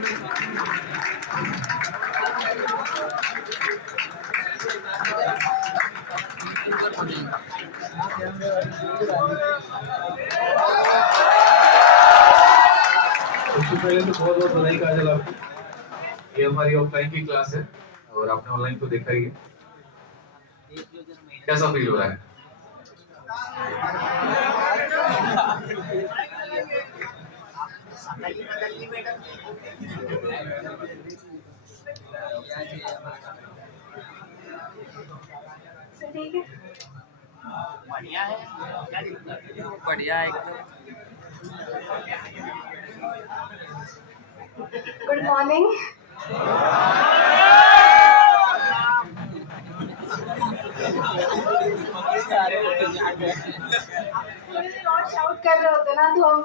सबसे पहले तो बहुत बहुत बधाई काजल आपको। ये हमारी ऑफलाइन की क्लास है और आपने ऑनलाइन तो देखा ही है। कैसा फील हो रहा है? ठीक है, बढ़िया है, बढ़िया है एकदम। Good morning. और शाउट कर रहे होते ना तो हम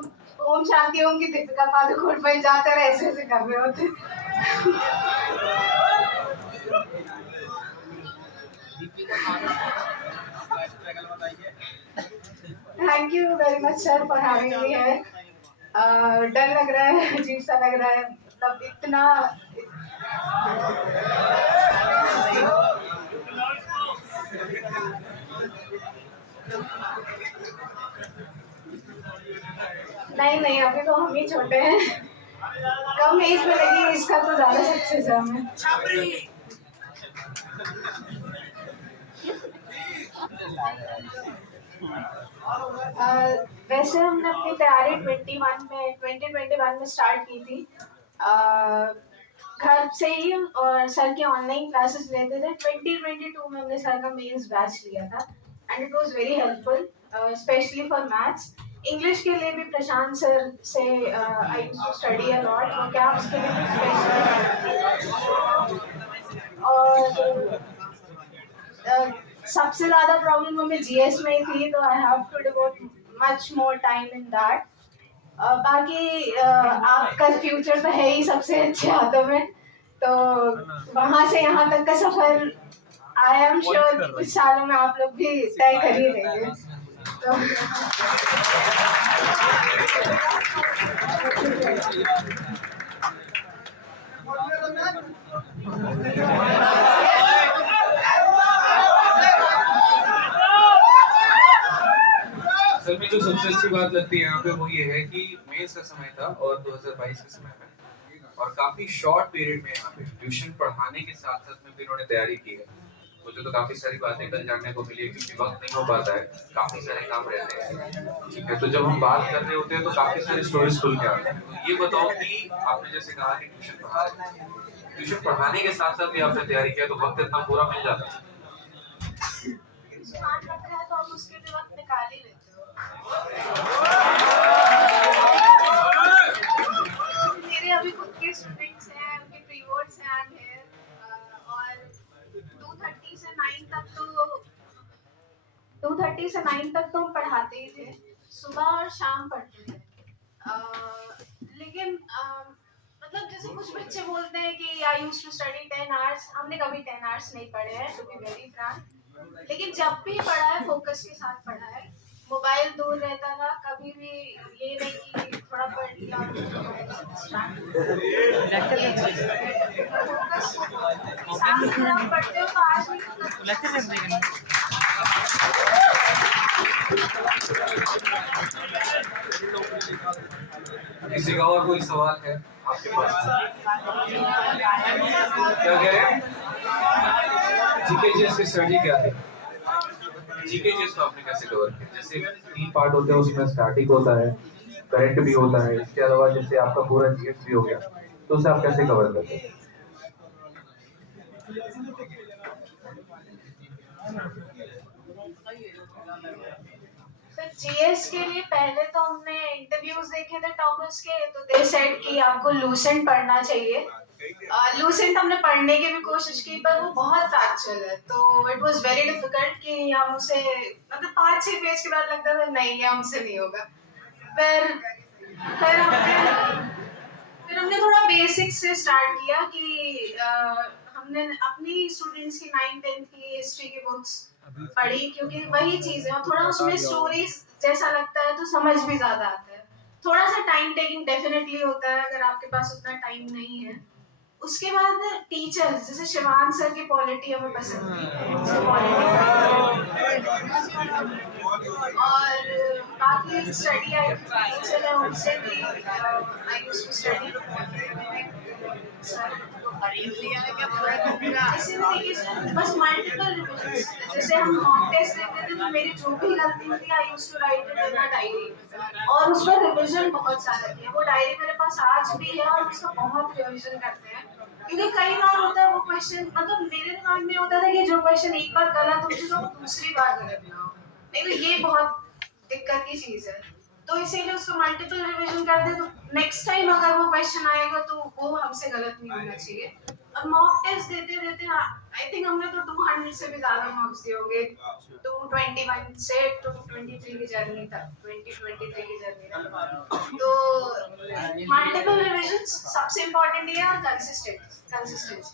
ओम शांति ओम की दीपिका पादुकोण पर जाते रहे ऐसे ऐसे कर रहे होते। Thank you very much sir for having me here. डर लग रहा है, अजीब सा लग रहा है, मतलब इतना नहीं अभी तो हम ही छोटे हैं, कम एज में, लेकिन इसका तो ज्यादा सक्सेस है हमें। वैसे हमने अपनी तैयारी 2021 में स्टार्ट की थी, घर से ही, और सर के ऑनलाइन क्लासेस लेते थे। 2022 में हमने सर का मेंस बैच लिया था and it was very helpful, specially for maths. English के लिए भी प्रशांत सर से I used to study a lot, vocabs के लिए भी स्पेशली। और सबसे ज्यादा प्रॉब्लम हमें जीएस में ही थी, तो I have to devote much more time in that. बाकी आपका फ्यूचर तो है ही सबसे अच्छे हाथों में, तो वहां से यहाँ तक का सफर आई एम श्योर कि कुछ सालों में आप लोग भी तय कर ही लेंगे। तो असल में जो सबसे अच्छी बात लगती है यहाँ पे वो ये है कि मेंस का समय था और 2022 के समय में, और काफी शॉर्ट पीरियड में यहाँ पे ट्यूशन पढ़ाने के साथ साथ में भी इन्होंने तैयारी की है। मुझे तो काफी सारी बातें कल जानने को मिली, क्योंकि वक्त नहीं हो पाता है, काफी सारे काम रहते हैं, ठीक है। तो जब हम बात कर रहे होते हैं तो काफी सारी स्टोरीज खुल के आती हैं। तो ये बताओ कि आपने जैसे कहा कि ट्यूशन पढ़ाने के साथ साथ भी आपने तैयारी किया, तो वक्त इतना पूरा मिल जाता है? तो आप उसके लिए वक्त निकाल ही लेते हो। मेरे अभी खुद के स्टूडेंट्स हैं, उनके प्री बोर्ड्स हैं here, और 2:30 से 9 तक तो हम पढ़ाते ही थे, सुबह और शाम पढ़ते थे। लेकिन मतलब जैसे कुछ बच्चे बोलते हैं कि I used to study 10 hours, हमने कभी 10 आवर्स नहीं पढ़े हैं, टू बी वेरी फ्रैंक। लेकिन जब भी पढ़ा है फोकस के साथ पढ़ा है, मोबाइल दूर रहता था, कभी भी ये नहीं कि थोड़ा पढ़ लिया और फोकस पढ़ते हो तो आज भी किसी का और कोई सवाल है आपके पास? क्या कह रहे हैं? जीके जीएस की स्टडी क्या थी? जीके जीएस को आपने कैसे कवर किया? जैसे 3 पार्ट होते हैं, उसमें स्टैटिक होता है, करंट भी होता है, इसके अलावा जैसे आपका पूरा जीएस भी हो गया, तो उसे आप कैसे कवर करते हैं? जीएस के लिए पहले तो हमने इंटरव्यूज देखे थे टॉपर्स के, तो दे सेड कि आपको लूसेंट पढ़ना चाहिए। लूसेंट हमने पढ़ने की भी कोशिश की, पर वो बहुत फैक्चुअल है, तो इट वाज वेरी डिफिकल्ट कि हम उसे, मतलब 5-6 पेज के बाद लगता था नहीं ये हमसे नहीं होगा। फिर हमने थोड़ा बेसिक से स्टार्ट किया कि हमने अपनी स्टूडेंट्स की 9th-10th की हिस्ट्री की बुक्स पढ़ी, क्योंकि वही चीज़ है और थोड़ा उसमें स्टोरीज जैसा लगता है तो समझ भी ज़्यादा आता है। थोड़ा सा टाइम टेकिंग डेफिनेटली होता है अगर आपके पास उतना टाइम नहीं है। उसके बाद टीचर्स, जैसे शिवान सर की पॉलिटी हमें पसंद थी, उनसे और बाकी स्टडी आई टीचर है उनसे भी आई यूज्ड टू स्टडी। इसी तरीके से बस मल्टीपल रिविजन्स, जैसे हम मॉक टेस्ट देते थे तो मेरी जो भी गलती होती I used to write it in a diary, और उसका रिवीजन बहुत सारा किया। वो डायरी मेरे पास आज भी है और उसका बहुत रिवीजन करते हैं, क्योंकि कई बार होता है वो क्वेश्चन, मतलब मेरे दिमाग में होता था कि जो क्वेश्चन एक बार गलत हो चुका वो दूसरी बार गलत ना हो, नहीं तो ये बहुत दिक्कत की चीज है। तो इसीलिए उसको मल्टीपल रिवीजन कर दे तो नेक्स्ट टाइम अगर वो क्वेश्चन आएगा तो वो हमसे गलत नहीं होना चाहिए। और मॉक टेस्ट देते देते आई थिंक हमने तो 200 से भी ज्यादा मार्क्स दिए होंगे, 221 से 223 की जर्नी तक, 2023 की जर्नी तक। तो मल्टीपल रिविजन्स सबसे इम्पोर्टेंट है, और consistency.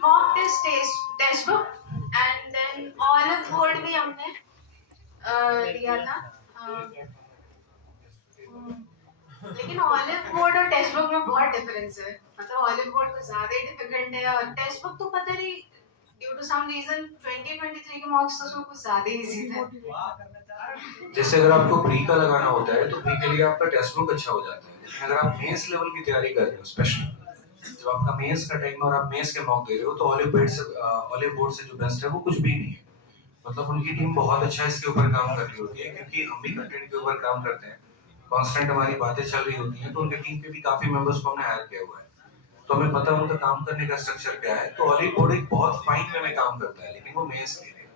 Mock test book and then Oliveboard भी हमने दिया था। लेकिन ऑलिव बोर्ड और टेक्स्ट बुक में बहुत डिफरेंस है, मतलब ऑलिव बोर्ड तो ज्यादा ही डिफिकल्ट है और टेक्स्ट बुक तो पता नहीं ड्यू टू सम रीजन 2023 के मार्क्स तो उसमें कुछ ज्यादा ही इजी थे। जैसे अगर आपको प्री का लगाना होता है तो प्री के लिए आपका टेक्स्ट बुक अच्छा हो जाता है, लेकिन अगर आप मेंस लेवल की तैयारी कर रहे हो, स्पेशली जब आपका मेंस का टाइम और आप मेंस के मॉक दे रहे हो, तो ऑलिव बोर्ड से जो बेस्ट है वो कुछ भी नहीं है। मतलब उनकी टीम बहुत अच्छा इसके ऊपर काम कर रही होती है, क्योंकि हम भी कंटेंट के ऊपर काम करते हैं, कांस्टेंट हमारी बातें चल रही होती हैं, तो उनकी टीम पे भी काफी मेंबर्स को हमने हायर किया हुआ है, तो हमें पता है उनका काम करने का स्ट्रक्चर क्या है। तो ऑलिव बोर्ड एक बहुत फाइन वे में काम करता है, लेकिन वो मेंस के लिए,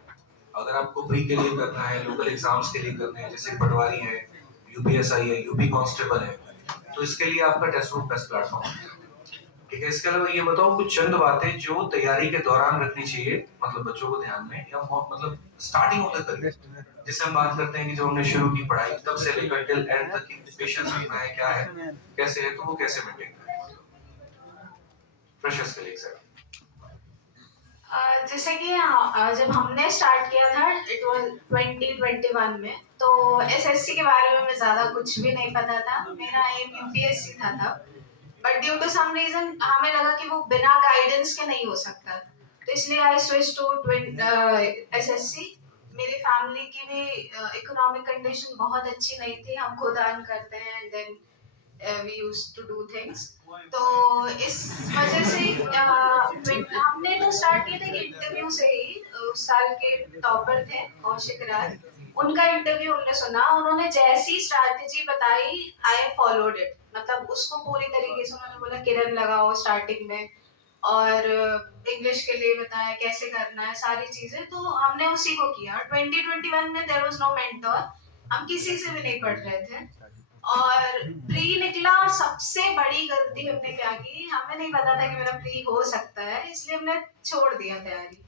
अगर आपको प्री के लिए करना है, लोकल एग्जाम्स के लिए करने हैं, जैसे पटवारी है, यूपीएसआई है, यूपी कांस्टेबल है, तो इसके लिए आपका टेस्ट बुक बेस्ट प्लेटफॉर्म है। ठीक है, इसके अलावा ये बताओ कुछ चंद बातें जो तैयारी के दौरान रखनी चाहिए, मतलब बच्चों को ध्यान में, या मतलब स्टार्टिंग ऑफ द करियर, जिससे हम बात करते हैं कि जब हमने शुरू की पढ़ाई तब से लेकर टिल एंड तक की पेशेंस रखना है, क्या है, कैसे है, तो वो कैसे मेंटेन करें फ्रेशर्स के लिए सर। जैसे कि जब हमने स्टार्ट किया था इट वाज 2021 में, तो एसएससी के बारे में मैं ज़्यादा कुछ भी नहीं पता था, मेरा एम यूपीएससी था तब, but due to some reason हमें लगा कि वो बिना गाइडेंस के नहीं हो सकता, तो इसलिए आई स्विच टू एसएससी। मेरी फैमिली की भी इकोनॉमिक कंडीशन बहुत अच्छी नहीं थी, हम खुद अर्न करते हैं and then we used to do things, तो इस वजह से हमने तो स्टार्ट किया था कि इंटरव्यू से ही। उस साल के टॉपर थे कौशिक राज, उनका इंटरव्यू हमने सुना, उन्होंने जैसी स्ट्रैटेजी बताई आई फॉलोड इट, मतलब उसको पूरी तरीके से उन्होंने बोला किरण लगाओ स्टार्टिंग में, और इंग्लिश के लिए बताया कैसे करना है सारी चीजें, तो हमने उसी को किया। 2021 में देयर वाज नो मेंटर, हम किसी से भी नहीं पढ़ रहे थे, और प्री निकला और सबसे बड़ी गलती हमने क्या की, हमें नहीं पता था कि मेरा प्री हो सकता है, इसलिए हमने छोड़ दिया तैयारी,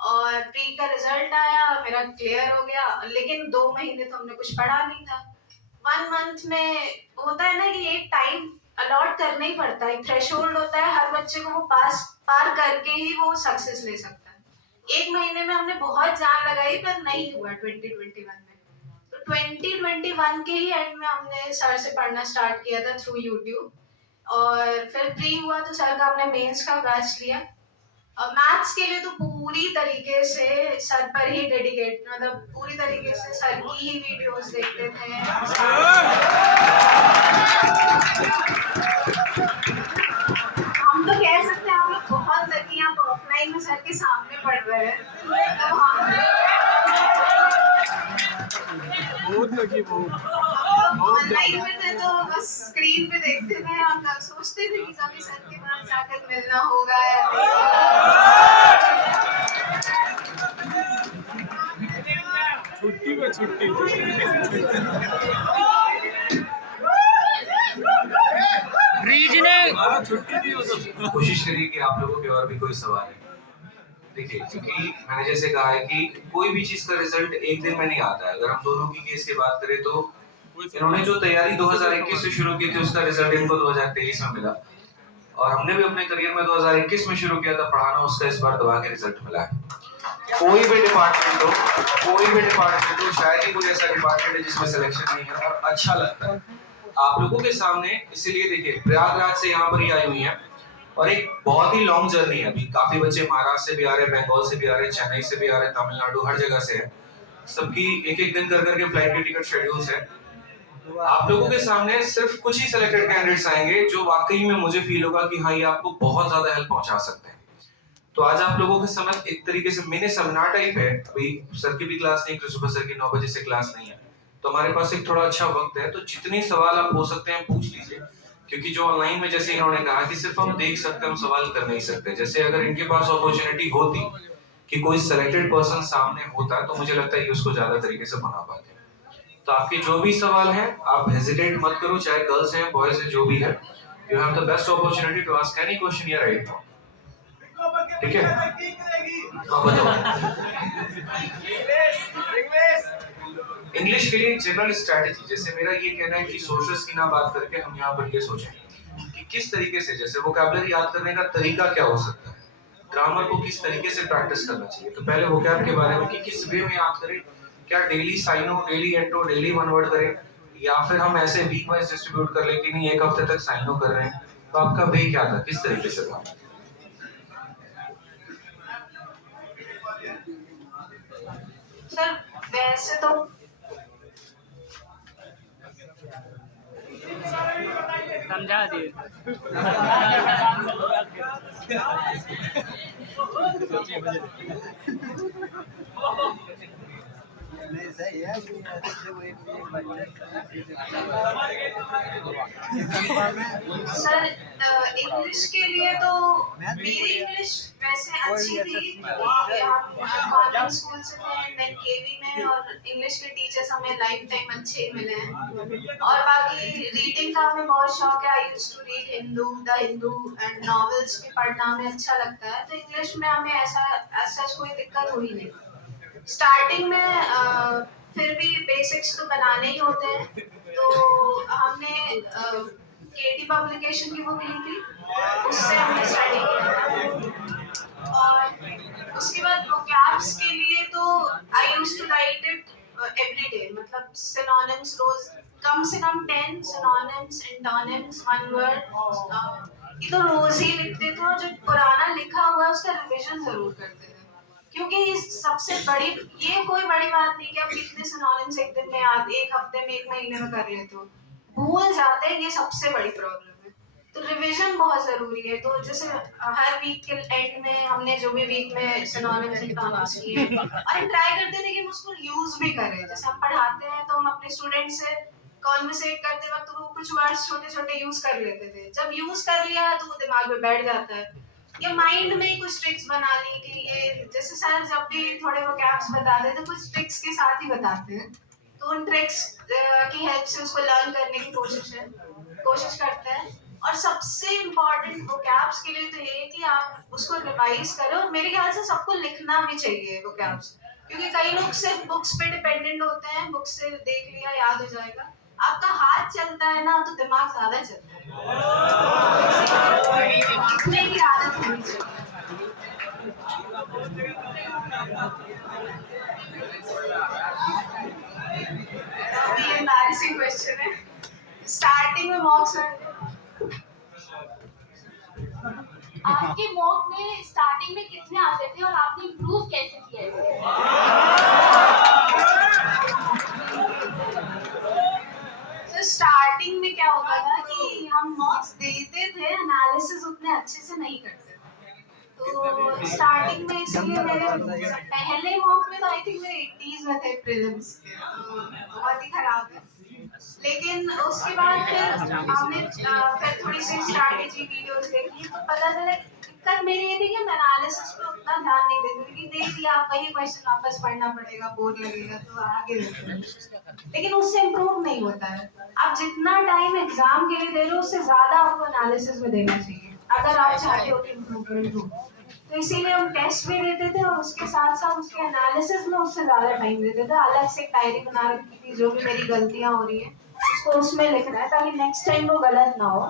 और प्री का रिजल्ट आया, मेरा क्लियर हो गया, लेकिन 2 महीने तो हमने कुछ पढ़ा नहीं था। 1 मंथ में होता है ना कि एक टाइम अलॉट करना ही पड़ता है, एक थ्रेशोल्ड होता है हर बच्चे को, वो पार करके ही वो सक्सेस ले सकता है। 1 महीने में हमने बहुत जान लगाई पर नहीं हुआ 2021 में, तो 2021 के ही एंड में हमने सर से पढ़ना स्टार्ट किया था थ्रू यूट्यूब, और फिर प्री हुआ तो सर का हमने मेंस का बैच लिया। मैथ्स के लिए तो पूरी तरीके से सर पर ही डेडिकेट, मतलब पूरी तरीके से सर की ही वीडियोस देखते थे। हम तो कह सकते हैं आप लोग बहुत लकी, आप ऑफलाइन में सर के सामने पढ़ रहे हैं, तब हम बहुत लकी, बहुत ऑनलाइन में थे तो बस स्क्रीन पे देखते थे, हम सोचते थे कि कभी सर के पास जाकर मिलना होगा या छुट्टी पे छुट्टी। ब्रिज ने छुट्टी दी हो तो कोशिश करिए कि आप लोगों के और भी कोई सवाल है। देखिए, क्योंकि मैंने जैसे कहा है कि कोई भी चीज का रिजल्ट एक दिन में नहीं आता है। अगर हम दोनों की केस की बात करें तो इन्होंने जो तैयारी 2021 से शुरू की थी उसका रिजल्ट इनको 2023 में मिला, और हमने भी अपने करियर में 2021 में शुरू किया था पढ़ाना, उसका इस बार दबा के रिजल्ट मिला है। कोई भी डिपार्टमेंट हो, शायद ही कोई ऐसा डिपार्टमेंट है जिसमें सिलेक्शन नहीं है और अच्छा लगता है। आप लोगों के सामने इसीलिए देखिए प्रयागराज से यहाँ पर ही आई हुई हैं और एक बहुत ही लॉन्ग जर्नी है। अभी काफी बच्चे महाराष्ट्र से भी आ रहे हैं, बंगाल से भी आ रहे हैं, चेन्नई से भी आ रहे हैं, तमिलनाडु, हर जगह से है। सबकी एक एक दिन कर करके फ्लाइट के टिकट शेड्यूल्स है। आप लोगों के सामने सिर्फ कुछ ही सिलेक्टेड कैंडिडेट्स आएंगे जो वाकई में मुझे फील होगा कि हाँ ये आपको बहुत ज्यादा हेल्प पहुंचा सकते हैं। तो आज आप लोगों के समझ एक तरीके से मिनी सेमिनार टाइप है। अभी सर की भी क्लास नहीं, सुबह सर की 9 बजे से क्लास नहीं है, तो हमारे पास एक थोड़ा अच्छा वक्त है। तो जितने सवाल आप हो सकते हैं पूछ लीजिए, क्योंकि जो ऑनलाइन में जैसे इन्होंने कहा कि सिर्फ हम देख सकते हैं, हम सवाल कर नहीं सकते। जैसे अगर इनके पास अपॉर्चुनिटी होती कि कोई सिलेक्टेड पर्सन सामने होता तो मुझे लगता है कि उसको ज्यादा तरीके से बना पाते। तो आपके जो भी सवाल हैं आप हेजिटेट मत करो, चाहे गर्ल्स हैं बॉयज हैं जो भी है, you have the best opportunity to ask any question here right now. ठीक है, हाँ बताओ। इंग्लिश के लिए जनरल स्ट्रैटेजी, जैसे मेरा ये कहना है कि सोर्सेस की ना बात करके हम यहाँ पर ये सोचें कि किस तरीके से, जैसे वोकैबुलरी याद करने का तरीका क्या हो सकता है, ग्रामर को किस तरीके से प्रैक्टिस करना चाहिए। तो पहले वोकैब के बारे में कि किस वे में याद करें, क्या डेली साइनो, डेली एंटो, डेली वन वर्ड करें, या फिर हम ऐसे वीक वाइज डिस्ट्रीब्यूट कर लें कि नहीं एक हफ्ते तक साइनो कर रहे हैं। तो आपका वे क्या था, किस तरीके से था? सर वैसे तो समझा दिए। सर इंग्लिश के लिए तो मेरी इंग्लिश वैसे अच्छी थी। कॉन्वेंट स्कूल से थे, देन केवी में, और इंग्लिश के टीचर्स हमें लाइफ टाइम अच्छे मिले हैं। और बाकी रीडिंग का हमें बहुत शौक है। I used to read Hindu, the Hindu and novels भी पढ़ना हमें अच्छा लगता है। तो इंग्लिश में हमें ऐसा कोई दिक्कत हुई नहीं। स्टार्टिंग में फिर भी बेसिक्स तो बनाने ही होते हैं। तो हमने केटी पब्लिकेशन की बुक ली थी, उससे हमने स्टडी किया। और उसके बाद वोकैब्स के लिए तो I used to write it every day, मतलब सिनोनिम्स रोज कम से कम 10 सिनोनिम्स, एंटोनिम्स, वन वर्ड, ये तो रोज ही लिखते थे। और जो पुराना लिखा हुआ है उसका रिविजन जरूर करते थे, क्योंकि सबसे बड़ी, ये कोई बड़ी बात नहीं कि आप कितने सिनोनिम्स एक दिन में याद, एक हफ्ते में, एक महीने में कर लेते हो, भूल जाते हैं, ये सबसे बड़ी प्रॉब्लम है। तो रिवीजन बहुत जरूरी है। तो जैसे हर वीक के एंड में हमने जो भी वीक में सिनोनिम्स एंटोनिम्स किए, और ट्राई करते थे कि हम उसको यूज भी करें। जैसे हम पढ़ाते हैं तो हम अपने स्टूडेंट से कॉन्वर्सेट करते वक्त वो कुछ वर्ड्स छोटे छोटे यूज कर लेते थे। जब यूज कर लिया तो वो दिमाग में बैठ जाता है। या माइंड में कुछ ट्रिक्स बना ली कि ये, जैसे सर जब भी थोड़े वोकैब्स बताते हैं तो कुछ ट्रिक्स के साथ ही बताते हैं, तो उन ट्रिक्स की हेल्प से उसको लर्न करने की कोशिश करते हैं। और सबसे इम्पोर्टेंट वोकैब्स के लिए तो ये है कि आप उसको रिवाइज करो। और मेरे ख्याल से सबको लिखना भी चाहिए वोकैब्स, क्योंकि कई लोग सिर्फ बुक्स पे डिपेंडेंट होते हैं, बुक्स से देख लिया याद हो जाएगा। आपका हाथ चलता है ना तो दिमाग ज्यादा चलता है, लिखने की आदत होनी चाहिए। ये एम्बैरेसिंग क्वेश्चन है। स्टार्टिंग में मॉक्स आपके मॉक में स्टार्टिंग में कितने आते थे और आपने इम्प्रूव कैसे किया इसे? तो स्टार्टिंग में क्या होता था कि हम मॉक्स देते थे, एनालिसिस उतने अच्छे से नहीं करते थे। तो स्टार्टिंग में इसलिए मेरे पहले मॉक में तो आई थिंक मेरे 80s में थे प्रीलिम्स के, तो बहुत ही खराब है। लेकिन उसके बाद फिर हमने फिर थोड़ी सी स्ट्रैटेजी वीडियोस देखी, तो पता चला दिक्कत मेरी ये थी कि हम एनालिसिस पे उतना ध्यान नहीं देते, क्योंकि देख लिया आप वही क्वेश्चन वापस पढ़ना पड़ेगा, बोर लगेगा, तो आगे देखते। लेकिन उससे इम्प्रूव नहीं होता है। आप जितना टाइम एग्जाम के लिए दे रहे हो उससे ज्यादा आपको एनालिसिस में देना चाहिए, अगर आप चाहते हो कि इम्प्रूवमेंट हो। तो इसीलिए हम टेस्ट भी देते थे और उसके साथ साथ उसके एनालिसिस में उससे ज्यादा टाइम देते थे। अलग से एक डायरी बना रखी थी, जो भी मेरी गलतियां हो रही है उसको उसमें लिखना है, ताकि नेक्स्ट टाइम वो गलत ना हो।